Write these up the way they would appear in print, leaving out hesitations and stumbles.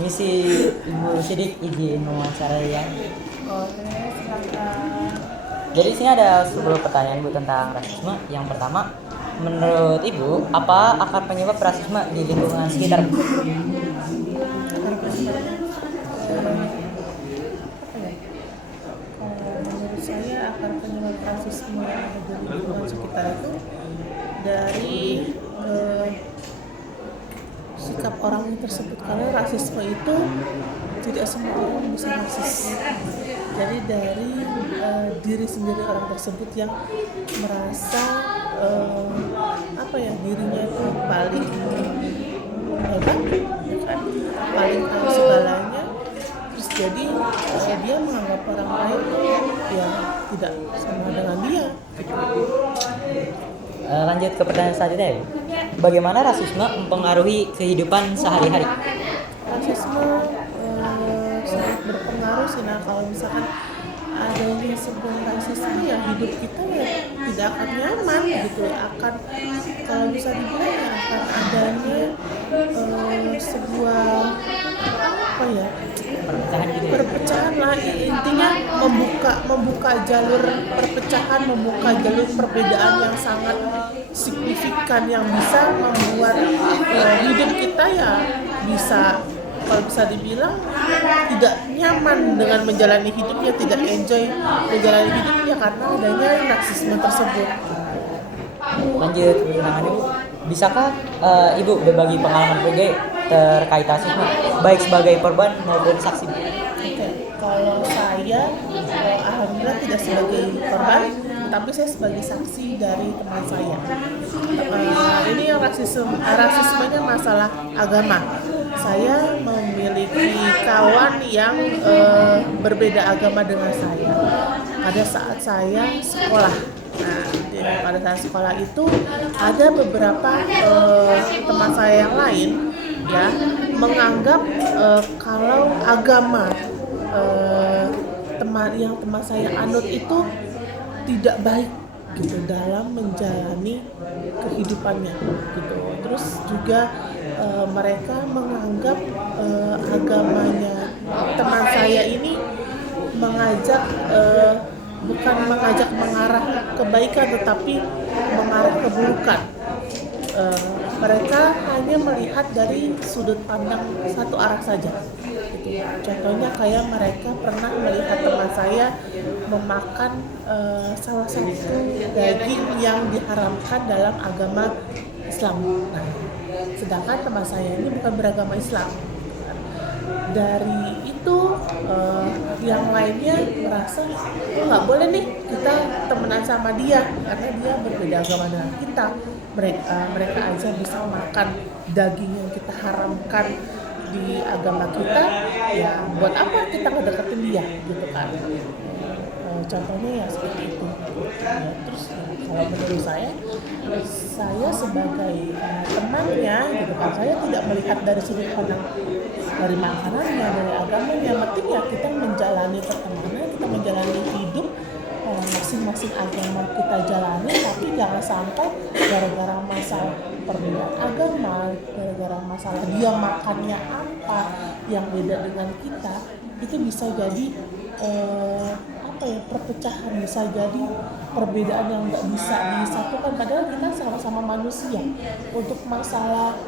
Misi Ibu Sidik izin mewawancarai ya. Oke, silakan. Jadi sini ada 10 pertanyaan Bu tentang rasisme. Yang pertama, menurut Ibu, apa akar penyebab rasisme di lingkungan sekitar? Akar penyebabnya apa ya? Menurut saya akar penyebab rasisme yang ada di lingkungan sekitar itu dari sikap orang tersebut, karena rasisme itu tidak semua orang bisa rasis. Jadi dari diri sendiri orang tersebut yang merasa dirinya itu paling hebat, ya kan? Paling tahu segalanya. Terus jadi dia menganggap orang lain yang tidak sama dengan dia. Lanjut ke pertanyaan selanjutnya ya, Bu. Bagaimana rasisme mempengaruhi kehidupan sehari-hari? Rasisme sangat berpengaruh sih. Nah, kalau misalkan adanya sebuah rasisme, ya hidup kita ya tidak akan nyaman gitu, akan kalau bisa dibilang ya akan adanya sebuah Perpecahan gitu ya? perpecahan lah, intinya membuka jalur perpecahan, membuka jalur perbedaan yang sangat signifikan, yang bisa membuat hidup kita ya bisa, kalau bisa dibilang tidak nyaman dengan menjalani hidupnya, tidak enjoy menjalani hidupnya karena adanya rasisme tersebut. Lanjut ke pertanyaan Ibu. Bisakah Ibu berbagi pengalaman pribadi terkait rasisme, baik sebagai korban maupun saksi? Oke, kalau saya alhamdulillah tidak sebagai korban, tapi saya sebagai saksi dari teman saya. Ini yang rasismenya masalah agama. Saya memiliki kawan yang berbeda agama dengan saya pada saat saya sekolah. Nah, pada saat sekolah itu ada beberapa teman saya yang lain ya menganggap kalau agama teman saya anut itu tidak baik gitu dalam menjalani kehidupannya gitu. Terus juga mereka menganggap agamanya teman saya ini mengajak bukan mengajak mengarah kebaikan, tetapi mengarah keburukan. Mereka hanya melihat dari sudut pandang satu arah saja. Gitu. Contohnya kayak mereka pernah melihat teman saya memakan salah satu daging yang diharamkan dalam agama Islam. Nah, sedangkan teman saya ini bukan beragama Islam. Dari itu yang lainnya merasa nggak boleh nih kita temenan sama dia karena dia berbeda agama dengan kita. Mereka aja bisa makan daging yang kita haramkan di agama kita, ya buat apa kita ngedeketin dia gitu kan. Contohnya ya seperti itu ya. Terus kalau menurut saya sebagai temannya gitu kan, saya tidak melihat dari sudut pandang dari makanannya, dari agamanya. Yang penting ya kita menjalani pertemanan, kita menjalani hidup masing-masing agama kita jalani, tapi jangan sampai gara-gara masalah perbedaan agama, gara-gara masalah dia makannya apa yang beda dengan kita, itu bisa jadi perpecahan, bisa jadi perbedaan yang nggak bisa disatukan, padahal kita sama-sama manusia. Untuk masalah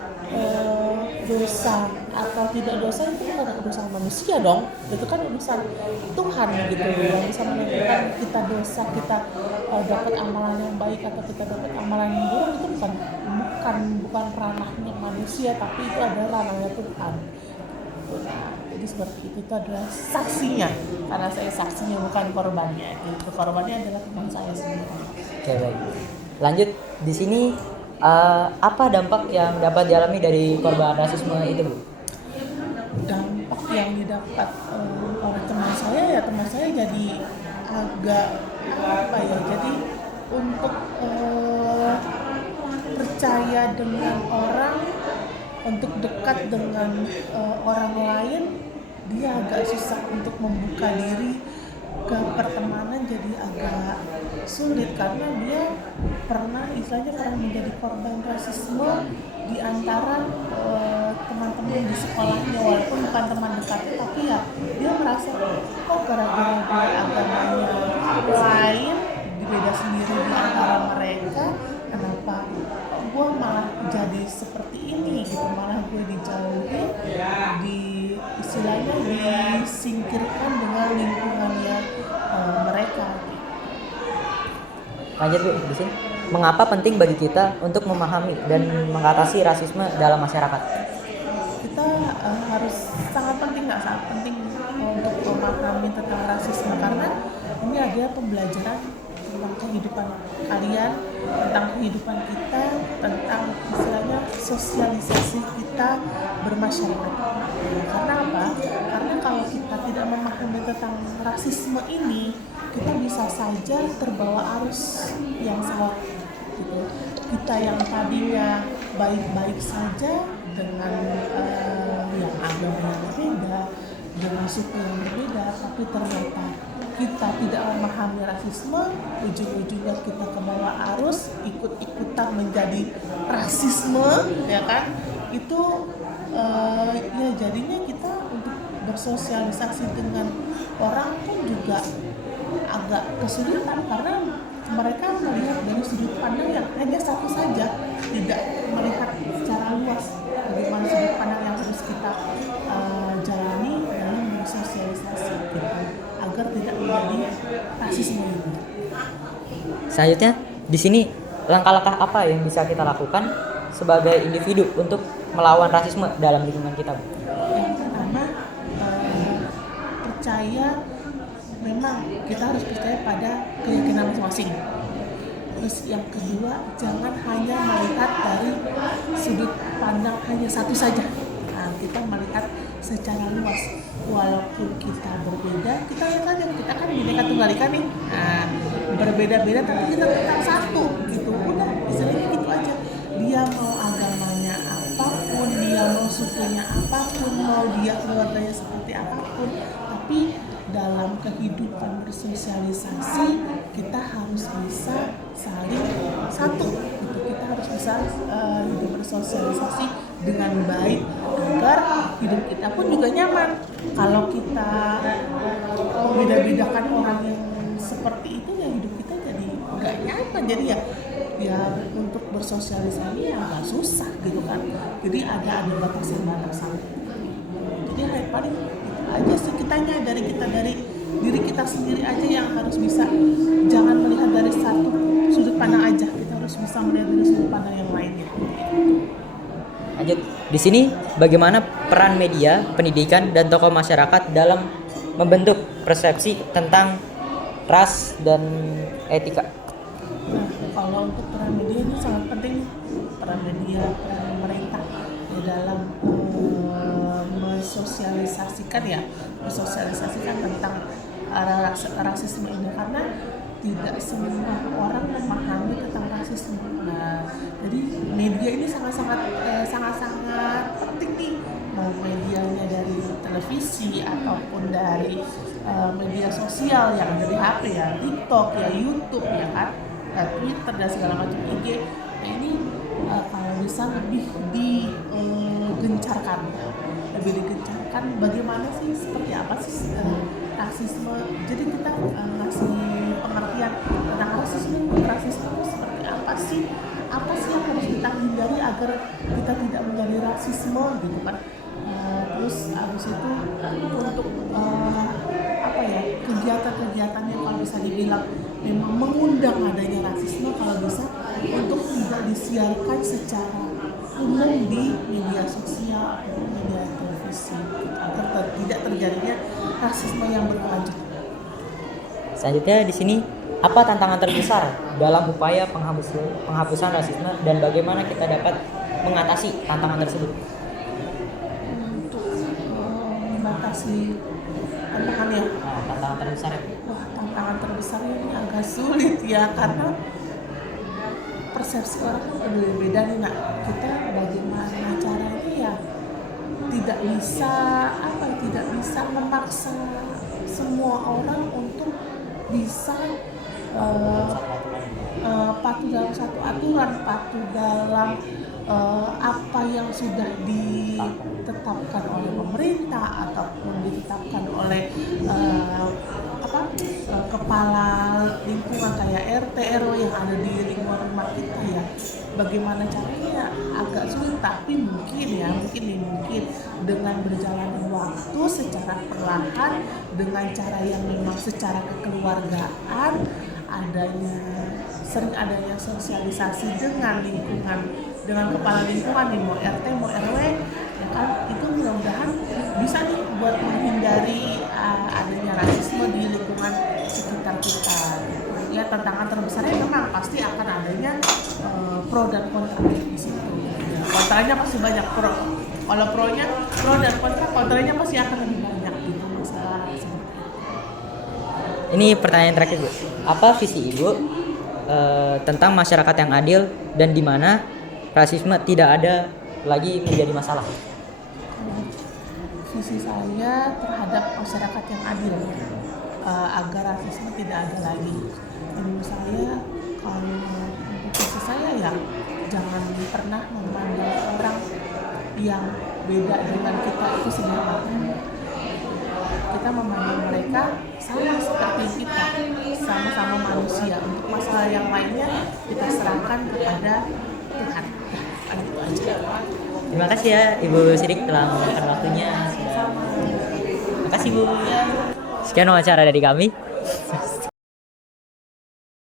dosa atau tidak dosa itu bukan urusan manusia dong, itu kan urusan Tuhan gitu, yang bisa menentukan kita dosa, kita dapat amalan yang baik atau kita dapat amalan yang buruk, itu bukan ranahnya manusia, tapi itu adalah ranahnya Tuhan. Jadi seperti itu adalah saksinya, karena saya saksinya bukan korbannya. Itu korbannya adalah teman saya sendiri. Oke, baik. Lanjut di sini, apa dampak yang dapat dialami dari korban rasisme itu, Bu? Dampak yang didapat oleh teman saya jadi agak jadi untuk percaya dengan orang, untuk dekat dengan orang lain, dia agak susah untuk membuka diri ke pertemanan jadi agak sulit karena dia istilahnya pernah menjadi korban rasisme di antara teman-teman di sekolahnya, walaupun bukan teman dekatnya, tapi ya dia merasa kok gara-gara dia agamanya lain, beda sendiri di antara mereka, kenapa gue malah jadi seperti ini gitu, malah gue dijauhi, istilahnya disingkirkan dengan lingkungannya mereka. Lanjut Bu, di sini. Mengapa penting bagi kita untuk memahami dan mengatasi rasisme dalam masyarakat? Kita harus sangat penting untuk memahami tentang rasisme, karena ini ada pembelajaran tentang kehidupan kalian, tentang kehidupan kita, tentang istilahnya sosialisasi kita bermasyarakat. Karena apa? Karena kalau kita tidak memahami tentang rasisme ini, kita bisa saja terbawa arus yang salah gitu. Kita yang tadinya baik-baik saja dengan yang agamanya berbeda, dengan suku yang berbeda, tapi ternyata kita tidak memahami rasisme, ujung-ujungnya kita kebawa arus, ikut-ikutan menjadi rasisme, ya kan? Itu ya jadinya kita untuk bersosialisasi dengan orang pun juga agak kesulitan, karena mereka melihat dari sudut pandang yang hanya satu saja, tidak melihat secara luas bagaimana sudut pandang yang harus kita jalani dalam bersosialisasi kita agar tidak menjadi rasisme ini. Selanjutnya, di sini langkah-langkah apa yang bisa kita lakukan sebagai individu untuk melawan rasisme dalam lingkungan kita? Yang pertama, memang kita harus percaya pada keyakinan masing-masing. Terus yang kedua, jangan hanya melihat dari sudut pandang hanya satu saja. Nah, kita melihat secara luas. Walaupun kita berbeda, kita lihat aja, kita kan Bhinneka Tunggal Ika nih. Nah, berbeda-beda tapi kita tetap satu gitu. Udah, istilahnya gitu aja. Dia mau agamanya apapun, dia mau sukunya apapun, mau dia keluarganya seperti apapun, tapi dalam kehidupan bersosialisasi kita harus bisa saling satu gitu. Kita harus bisa hidup bersosialisasi dengan baik agar hidup kita pun juga nyaman. Kalau kita beda-bedakan orang yang seperti itu, ya hidup kita jadi nggak nyaman. Jadi ya untuk bersosialisasi ya agak susah gitu kan. Jadi ada batasan-batasan. Jadi paling itu aja sih, dari diri kita sendiri aja yang harus bisa, jangan melihat dari satu sudut pandang aja, kita harus bisa melihat dari sudut pandang yang lainnya. Lanjut, di sini bagaimana peran media, pendidikan, dan tokoh masyarakat dalam membentuk persepsi tentang ras dan etika? Nah, kalau untuk peran media ini sangat penting, peran pemerintah di dalam mensosialisasikan tentang rasisme ini, karena tidak semua orang memahami tentang rasisme. Nah, jadi media ini sangat-sangat penting nih, mau medianya dari televisi ataupun dari media sosial yang dari HP ya, TikTok ya, YouTube ya kan, Twitter dan segala macam, IG. Nah, ini kalau bisa lebih digencarkan bagaimana sih, seperti apa sih rasisme. Jadi kita ngasih pengertian tentang rasisme itu seperti apa sih yang harus kita hindari agar kita tidak menjadi rasisme gitu kan. Terus habis itu untuk kegiatan-kegiatan yang kalau bisa dibilang memang mengundang adanya rasisme, kalau bisa untuk tidak disiarkan secara umum di media sosial atau media televisi agar tidak terjadinya rasisme yang berkelanjutan. Selanjutnya di sini, apa tantangan terbesar dalam upaya penghapusan rasisme dan bagaimana kita dapat mengatasi tantangan tersebut? Untuk membatasi tantangannya. Tantangan terbesar. Tantangan terbesarnya ini agak sulit ya, karena persepsi orang kan berbeda nih nak. Kita bagaimana caranya ya tidak bisa memaksa semua orang untuk bisa patuh dalam satu aturan, patuh dalam apa yang sudah ditetapkan oleh pemerintah ataupun ditetapkan oleh kepala lingkungan kayak RT RW yang ada di lingkungan rumah kita ya. Bagaimana caranya agak sulit, tapi mungkin dengan berjalannya waktu secara perlahan, dengan cara yang memang secara kekeluargaan, sering adanya sosialisasi dengan lingkungan, dengan kepala lingkungan nih, mau RT mau RW ya kan, itu mudah-mudahan bisa nih buat menghindari adanya rasisme di lingkungan sekitar kita. Ya, tantangan terbesarnya memang pasti akan adanya pro dan kontra di situ. Kontranya pasti banyak, kalau pro dan kontranya pasti akan lebih banyak gitu masalah seperti itu. Ini pertanyaan terakhir Bu, apa visi Ibu tentang masyarakat yang adil dan di mana rasisme tidak ada lagi menjadi masalah? Visi saya terhadap masyarakat yang adil, agar rasisme tidak ada lagi. Menurut saya, kalau visi saya ya jangan pernah memandang orang yang beda dengan kita itu sebelah mata. Kita memandang mereka sama seperti kita, sama-sama manusia. Untuk masalah yang lainnya kita serahkan kepada Tuhan. Itu aja. Terima kasih ya Ibu Sidik telah meluangkan waktunya. Terima kasih Bu. Sekian wawancara dari kami.